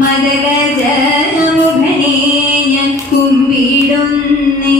മദഗജമുഖനെ കുമ്പിടുന്നേ.